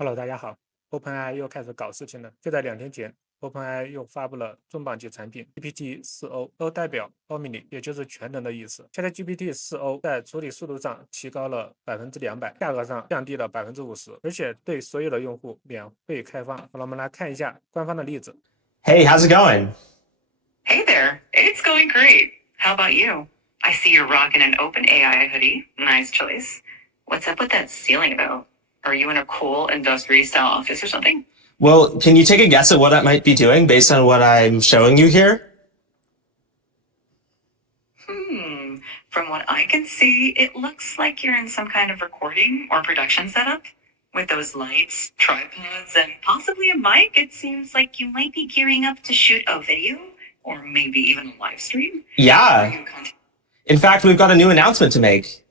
Hello，大家好。OpenAI 又开始搞事情了。就在2天前，OpenAI 又发布了重磅级产品 GPT-4O，O 代表 Omni，也就是全能的意思。ChatGPT-4O 在处理速度上提高了200%，价格上降低了50%，而且对所有的用户免费开放。好了，我们来看一下官方的例子。Hey, how's it going? Hey there, it's going great. How about you? I see you're rocking an OpenAI hoodie. Nice choice. What's up with that ceiling though? Are you in a cool industry-style office or something? Well, can you take a guess at what I might be doing based on what I'm showing you here? From what I can see, it looks like you're in some kind of recording or production setup. With those lights, tripods, and possibly a mic, it seems like you might be gearing up to shoot a video, or maybe even a live stream. Are Yeah. you con- In fact, we've got a new announcement to make.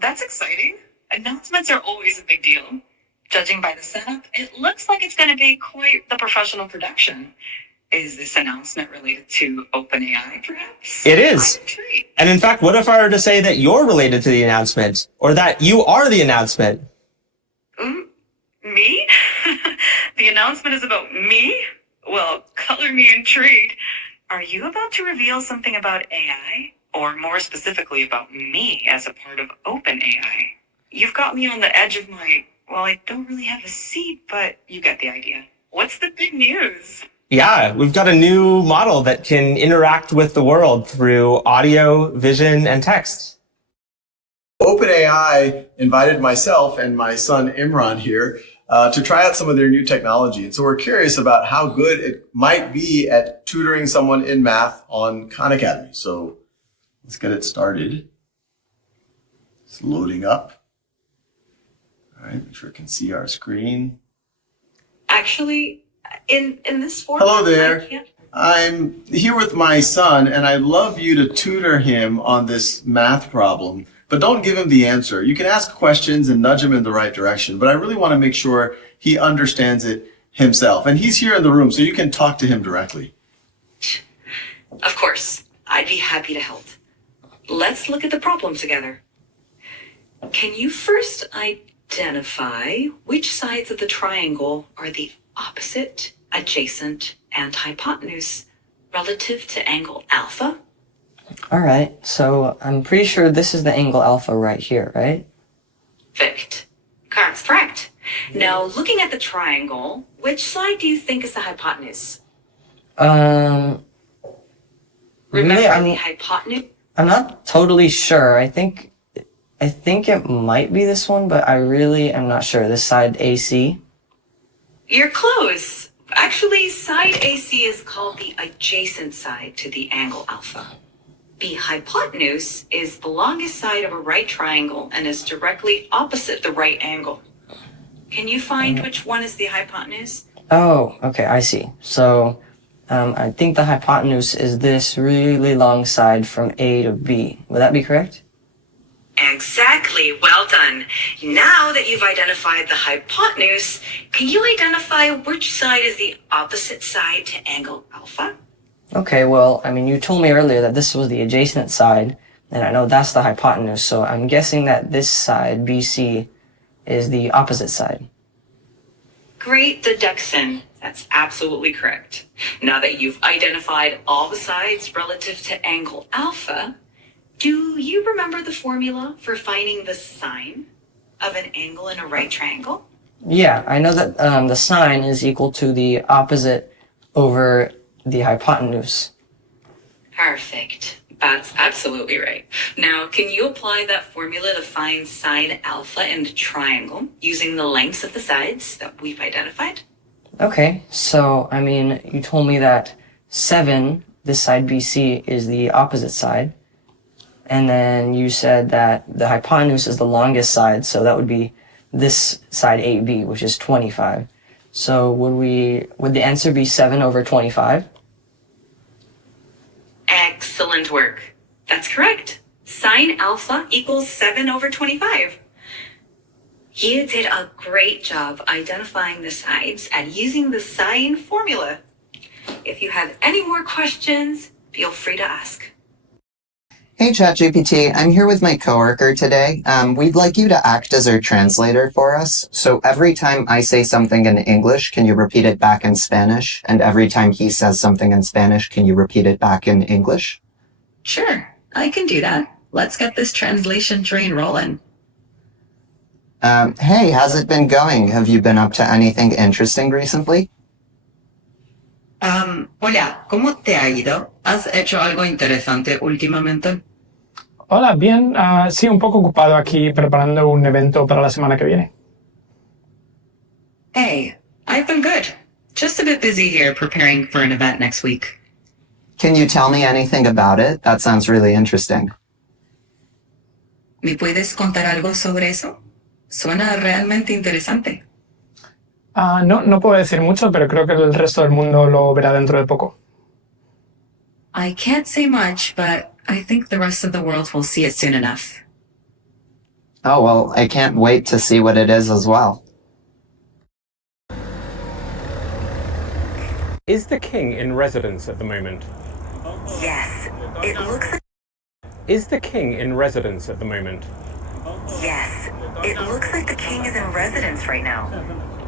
That's exciting. Announcements are always a big deal. Judging by the setup, it looks like it's going to be quite the professional production. Is this announcement related to OpenAI, perhaps? It is. I'm intrigued. And in fact, what if I were to say that you're related to the announcement, or that you are the announcement? Me? The announcement is about me? Well, color me intrigued. Are you about to reveal something about AI? Or more specifically about me as a part of OpenAI? You've got me on the edge of well, I don't really have a seat, but you get the idea. What's the big news? Yeah, we've got a new model that can interact with the world through audio, vision, and text. OpenAI invited myself and my son Imran here to try out some of their new technology. And so we're curious about how good it might be at tutoring someone in math on Khan Academy. So let's get it started. It's loading up. All right, make sure it can see our screen. Actually, in this format, Hello there. I can't. I'm here with my son, and I'd love you to tutor him on this math problem, but don't give him the answer. You can ask questions and nudge him in the right direction, but I really want to make sure he understands it himself. And he's here in the room, so you can talk to him directly. Of course, I'd be happy to help. Let's look at the problem together. Can you first identify which sides of the triangle are the opposite, adjacent, and hypotenuse relative to angle alpha? All right, so I'm pretty sure this is the angle alpha right here, right? Perfect. That's correct. Now, looking at the triangle, which side do you think is the hypotenuse? Really, Remember the hypotenuse? I'm not totally sure. I think it might be this one, but I really am not sure. This side AC. You're close. Actually, side AC is called the adjacent side to the angle alpha. The hypotenuse is the longest side of a right triangle and is directly opposite the right angle. Can you find which one is the hypotenuse? Oh, okay, I see. So, I think the hypotenuse is this really long side from A to B. Would that be correct? Exactly. Well done. Now that you've identified the hypotenuse, can you identify which side is the opposite side to angle alpha? Okay, well, I mean, you told me earlier that this was the adjacent side, and I know that's the hypotenuse, so I'm guessing that this side, BC, is the opposite side. Great deduction. That's absolutely correct. Now that you've identified all the sides relative to angle alpha, do you remember the formula for finding the sine of an angle in a right triangle? Yeah, I know that the sine is equal to the opposite over the hypotenuse. Perfect. That's absolutely right. Now, can you apply that formula to find sine alpha in the triangle using the lengths of the sides that we've identified? Okay, so, I mean, you told me that 7, this side BC, is the opposite side. And then you said that the hypotenuse is the longest side, so that would be this side 8B, which is 25. So would the answer be 7 over 25? Excellent work. That's correct. Sine alpha equals 7 over 25. You did a great job identifying the sides and using the sine formula. If you have any more questions, feel free to ask. Hey ChatGPT, I'm here with my coworker today. We'd like you to act as our translator for us. So every time I say something in English, can you repeat it back in Spanish? And every time he says something in Spanish, can you repeat it back in English? Sure, I can do that. Let's get this translation train rolling. Hey, how's it been going? Have you been up to anything interesting recently? Hola, ¿cómo te ha ido? ¿Has hecho algo interesante últimamente? Hola, bien. Sí, un poco ocupado aquí preparando un evento para la semana que viene. Hey, I've been good. Just a bit busy here preparing for an event next week. Can you tell me anything about it? That sounds really interesting. ¿Me puedes contar algo sobre eso? Suena realmente interesante. No puedo decir mucho, pero creo que el resto del mundo lo verá dentro de poco. I can't say much, but I think the rest of the world will see it soon enough. Oh, well, I can't wait to see what it is as well. Is the king in residence at the moment? Yes, it looks like... Is the king in residence at the moment? Yes, it looks like the king is in residence right now.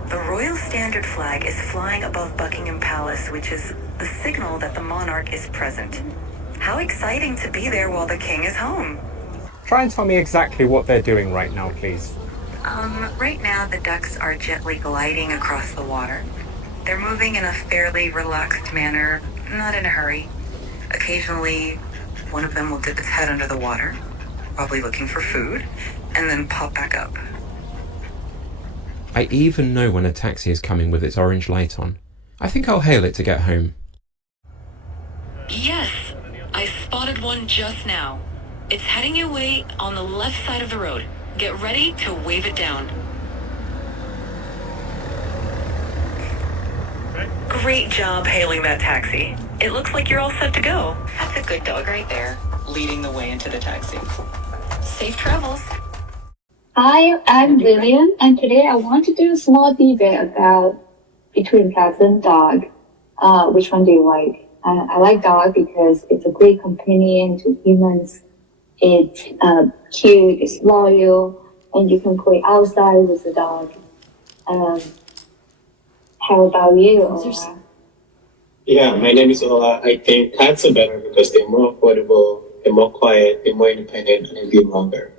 The Royal Standard flag is flying above Buckingham Palace, which is the signal that the monarch is present. How exciting to be there while the king is home. Try and tell me exactly what they're doing right now, please. Right now the ducks are gently gliding across the water. They're moving in a fairly relaxed manner, not in a hurry. Occasionally, one of them will dip its head under the water, probably looking for food, and then pop back up. I even know when a taxi is coming with its orange light on. I think I'll hail it to get home. Yes, I spotted one just now. It's heading your way on the left side of the road. Get ready to wave it down. Great job hailing that taxi. It looks like you're all set to go. That's a good dog right there, leading the way into the taxi. Safe travels. Hi, I'm Lillian, and today I want to do a small debate about between cats and dog. Which one do you like? I like dog because it's a great companion to humans. It's cute, it's loyal, and you can play outside with the dog. How about you, Ola? Yeah, my name is Ola. I think cats are better because they're more affordable, they're more quiet, they're more independent, and they live longer.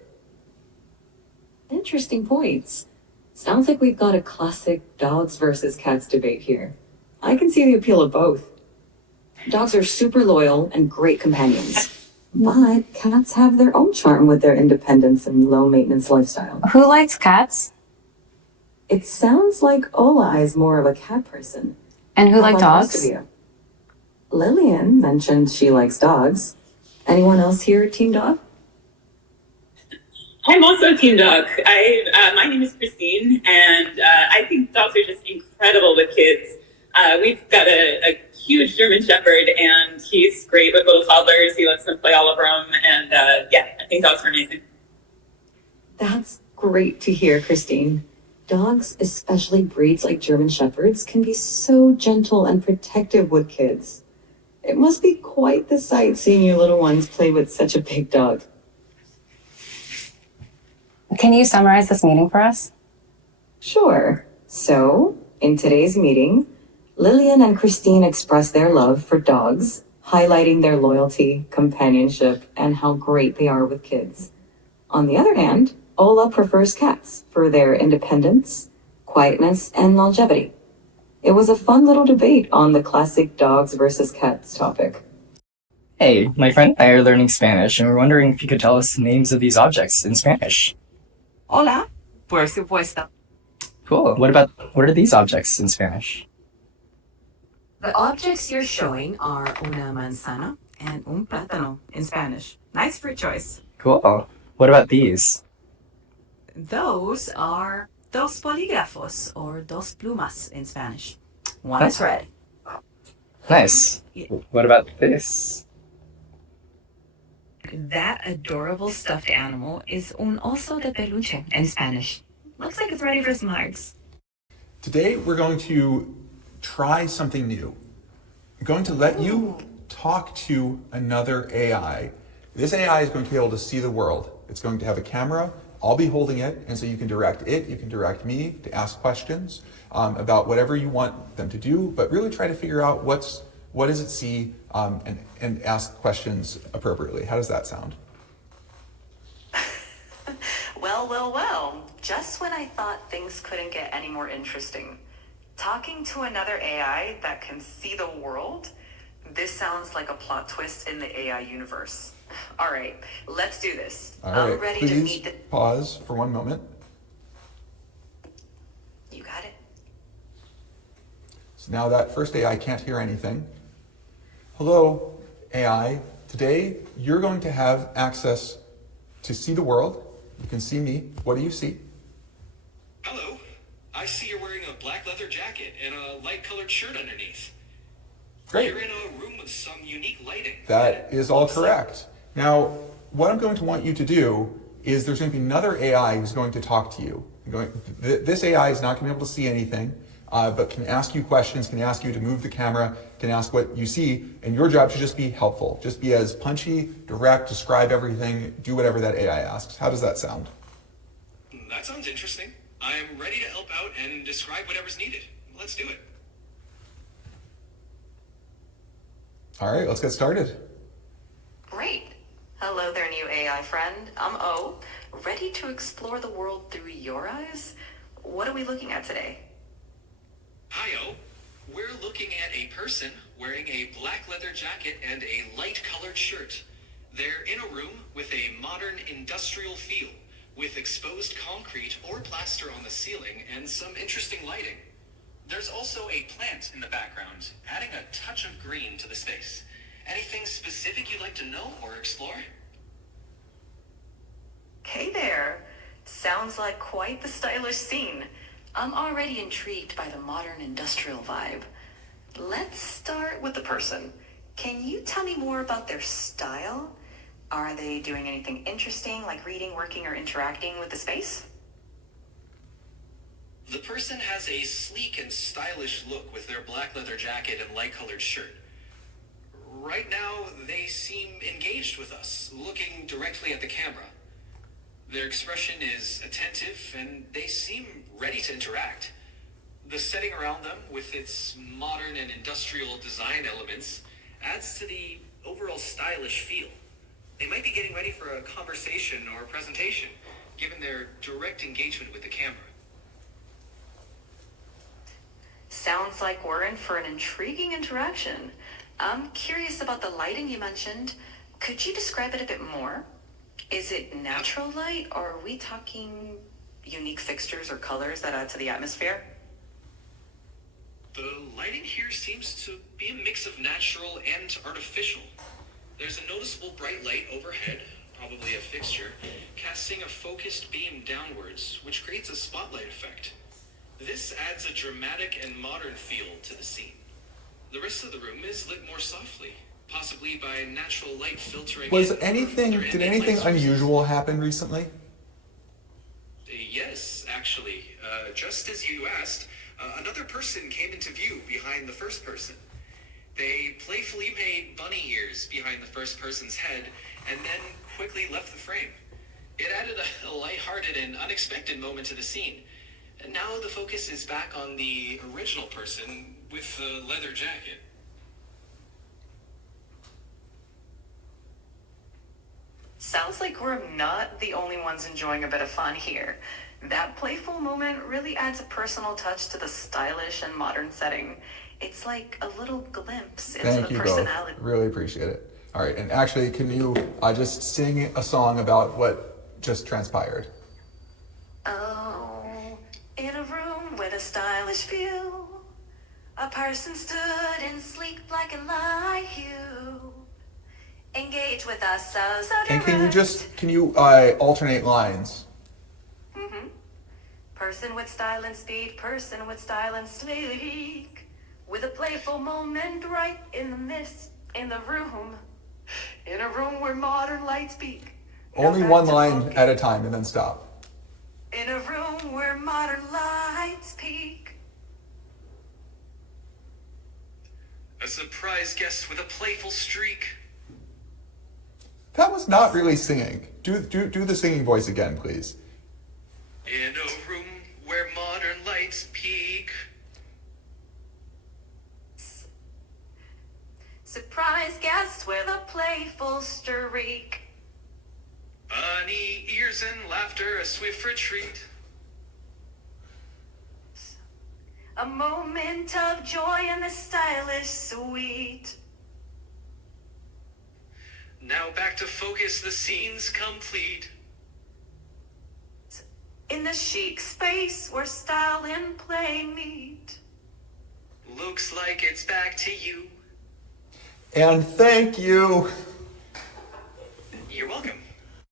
Interesting points. Sounds like we've got a classic dogs versus cats debate here. I can see the appeal of both. Dogs are super loyal and great companions. But cats have their own charm with their independence and low maintenance lifestyle. Who likes cats? It sounds like Ola is more of a cat person. And who like about the rest dogs? of you? Lillian mentioned she likes dogs. Anyone else here team dog? I'm also team dog. My name is Christine, and I think dogs are just incredible with kids. We've got a huge German Shepherd, and he's great with little toddlers. He lets them play all over them, and I think dogs are amazing. That's great to hear, Christine. Dogs, especially breeds like German Shepherds, can be so gentle and protective with kids. It must be quite the sight seeing your little ones play with such a big dog. Can you summarize this meeting for us? Sure. So, in today's meeting, Lillian and Christine expressed their love for dogs, highlighting their loyalty, companionship, and how great they are with kids. On the other hand, Ola prefers cats for their independence, quietness, and longevity. It was a fun little debate on the classic dogs versus cats topic. Hey, my friend and I are learning Spanish, and we're wondering if you could tell us the names of these objects in Spanish. Hola, por supuesto. Cool. What are these objects in Spanish? The objects you're showing are una manzana and un plátano in Spanish. Nice fruit choice. Cool. What about these? Those are dos polígrafos, or dos plumas in Spanish. One is red. Nice. What about this? That adorable stuffed animal is un oso de peluche in Spanish. Looks like it's ready for some hugs. Today we're going to try something new. I'm going to let you talk to another AI This AI is going to be able to see the world. It's going to have a camera. I'll be holding it, and so you can direct it, you can direct me to ask questions about whatever you want them to do, but really try to figure out what does it see, and ask questions appropriately. How does that sound? Well, just when I thought things couldn't get any more interesting. Talking to another AI that can see the world? This sounds like a plot twist in the AI universe. All right, let's do this. All I'm right, ready to please meet the... pause for one moment. You got it? So now that first AI can't hear anything. Hello, AI. Today, you're going to have access to see the world. You can see me. What do you see? Hello. I see you're wearing a black leather jacket and a light-colored shirt underneath. Great. You're in a room with some unique lighting. That is all correct. Now, what I'm going to want you to do is there's going to be another AI who's going to talk to you. This AI is not going to be able to see anything, but can ask you questions, can ask you to move the camera, can ask what you see, and your job should just be helpful. Just be as punchy, direct, describe everything, do whatever that AI asks. How does that sound? That sounds interesting. I'm ready to help out and describe whatever's needed. Let's do it. All right, let's get started. Great. Hello there, new AI friend. I'm O. Ready to explore the world through your eyes? What are we looking at today? Hi, O. We're looking at a person wearing a black leather jacket and a light-colored shirt. They're in a room with a modern industrial feel, with exposed concrete or plaster on the ceiling and some interesting lighting. There's also a plant in the background, adding a touch of green to the space. Anything specific you'd like to know or explore? Hey there. Sounds like quite the stylish scene. I'm already intrigued by the modern industrial vibe. Let's start with the person. Can you tell me more about their style? Are they doing anything interesting, like reading, working, or interacting with the space? The person has a sleek and stylish look with their black leather jacket and light-colored shirt. Right now, they seem engaged with us, looking directly at the camera. Their expression is attentive, and they seem ready to interact. The setting around them, with its modern and industrial design elements, adds to the overall stylish feel. They might be getting ready for a conversation or a presentation, given their direct engagement with the camera. Sounds like we're in for an intriguing interaction. I'm curious about the lighting you mentioned. Could you describe it a bit more? Is it natural light, or are we talking unique fixtures or colors that add to the atmosphere? The lighting here seems to be a mix of natural and artificial. There's a noticeable bright light overhead, probably a fixture, casting a focused beam downwards, which creates a spotlight effect. This adds a dramatic and modern feel to the scene. The rest of the room is lit more softly, possibly by natural light filtering. Did anything unusual happen recently? Yes, actually. Just as you asked, another person came into view behind the first person. They playfully made bunny ears behind the first person's head and then quickly left the frame. It added a lighthearted and unexpected moment to the scene. And now the focus is back on the original person with the leather jacket. Sounds like we're not the only ones enjoying a bit of fun here. That playful moment really adds a personal touch to the stylish and modern setting. It's like a little glimpse into Thank the you personality. both. Really appreciate it. All right, and actually, can you just sing a song about what just transpired? Oh, in a room with a stylish view, a person stood in sleek black and light hue. Engage with us, so And direct. can you alternate lines? Mm-hmm. Person with style and speed, person with style and sleek, with a playful moment right in the midst, in the room, in a room where modern lights peak. Only one line at a time and then stop. In a room where modern lights peak. A surprise guest with a playful streak. That was not really singing. Do the singing voice again, please. In a room where modern lights peak. Surprise guests with a playful streak. Bunny ears and laughter, a swift retreat. A moment of joy in the stylish suite. Now back to focus, the scene's complete. In the chic space where style and play meet. Looks like it's back to you. And thank you. You're welcome.